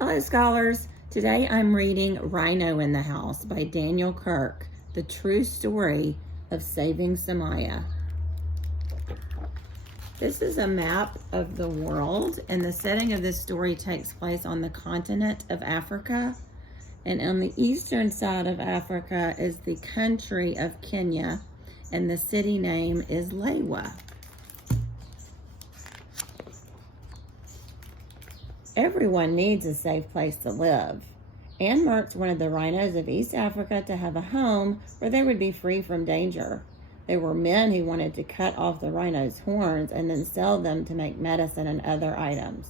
Hello, scholars. Today I'm reading Rhino in the House by Daniel Kirk, the true story of saving Samaya. This is a map of the world, and the setting of this story takes place on the continent of Africa. And on the eastern side of Africa is the country of Kenya, and the city name is Lewa. Everyone needs a safe place to live. Anne Mertz wanted the rhinos of East Africa to have a home where they would be free from danger. There were men who wanted to cut off the rhinos' horns and then sell them to make medicine and other items.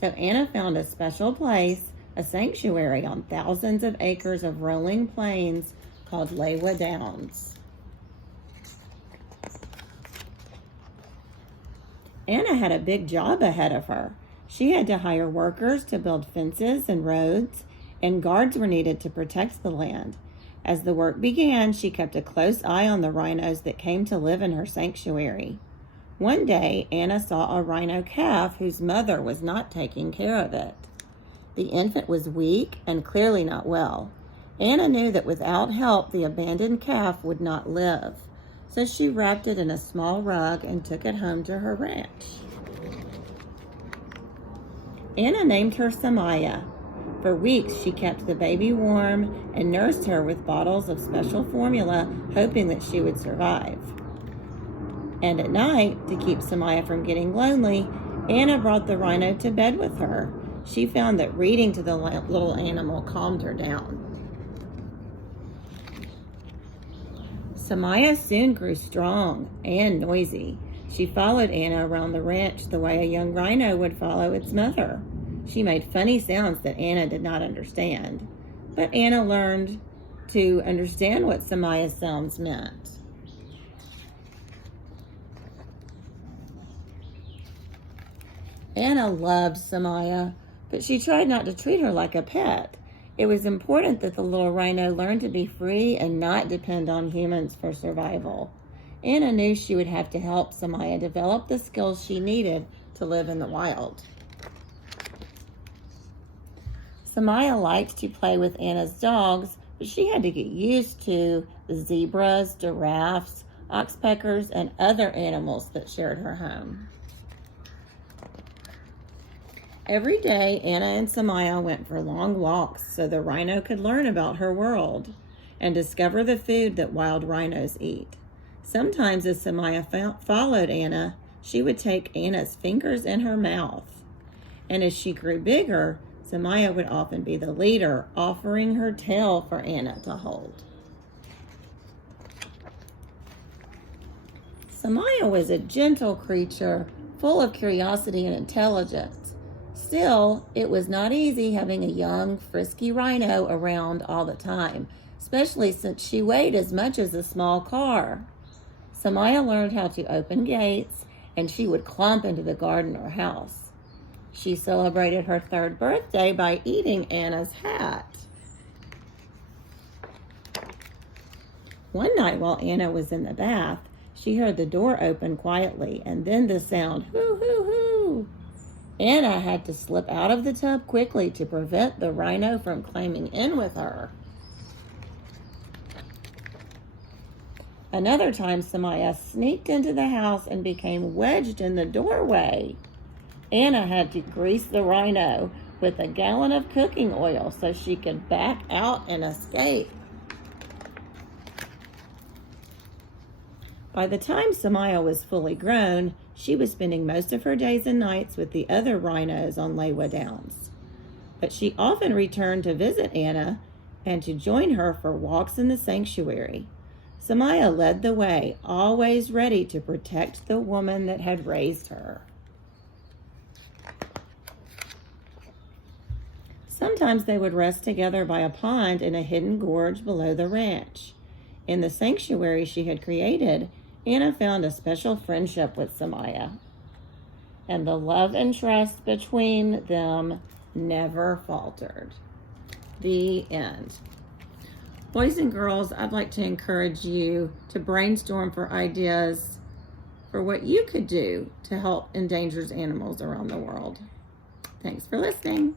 So Anna found a special place, a sanctuary on thousands of acres of rolling plains called Lewa Downs. Anna had a big job ahead of her. She had to hire workers to build fences and roads, and guards were needed to protect the land. As the work began, she kept a close eye on the rhinos that came to live in her sanctuary. One day, Anna saw a rhino calf whose mother was not taking care of it. The infant was weak and clearly not well. Anna knew that without help, the abandoned calf would not live. So she wrapped it in a small rug and took it home to her ranch. Anna named her Samaya. For weeks, she kept the baby warm and nursed her with bottles of special formula, hoping that she would survive. And at night, to keep Samaya from getting lonely, Anna brought the rhino to bed with her. She found that reading to the little animal calmed her down. Samaya soon grew strong and noisy. She followed Anna around the ranch the way a young rhino would follow its mother. She made funny sounds that Anna did not understand, but Anna learned to understand what Samaya's sounds meant. Anna loved Samaya, but she tried not to treat her like a pet. It was important that the little rhino learn to be free and not depend on humans for survival. Anna knew she would have to help Samaya develop the skills she needed to live in the wild. Samaya liked to play with Anna's dogs, but she had to get used to the zebras, giraffes, oxpeckers, and other animals that shared her home. Every day, Anna and Samaya went for long walks so the rhino could learn about her world and discover the food that wild rhinos eat. Sometimes as Samaya followed Anna, she would take Anna's fingers in her mouth. And as she grew bigger, Samaya would often be the leader, offering her tail for Anna to hold. Samaya was a gentle creature, full of curiosity and intelligence. Still, it was not easy having a young, frisky rhino around all the time, especially since she weighed as much as a small car. Samaya learned how to open gates, and she would clump into the garden or house. She celebrated her 3rd birthday by eating Anna's hat. One night while Anna was in the bath, she heard the door open quietly and then the sound, hoo, hoo, hoo. Anna had to slip out of the tub quickly to prevent the rhino from climbing in with her. Another time, Samaya sneaked into the house and became wedged in the doorway. Anna had to grease the rhino with a gallon of cooking oil so she could back out and escape. By the time Samaya was fully grown, she was spending most of her days and nights with the other rhinos on Lewa Downs. But she often returned to visit Anna and to join her for walks in the sanctuary. Samaya led the way, always ready to protect the woman that had raised her. Sometimes they would rest together by a pond in a hidden gorge below the ranch. In the sanctuary she had created, Anna found a special friendship with Samaya, and the love and trust between them never faltered. The end. Boys and girls, I'd like to encourage you to brainstorm for ideas for what you could do to help endangered animals around the world. Thanks for listening.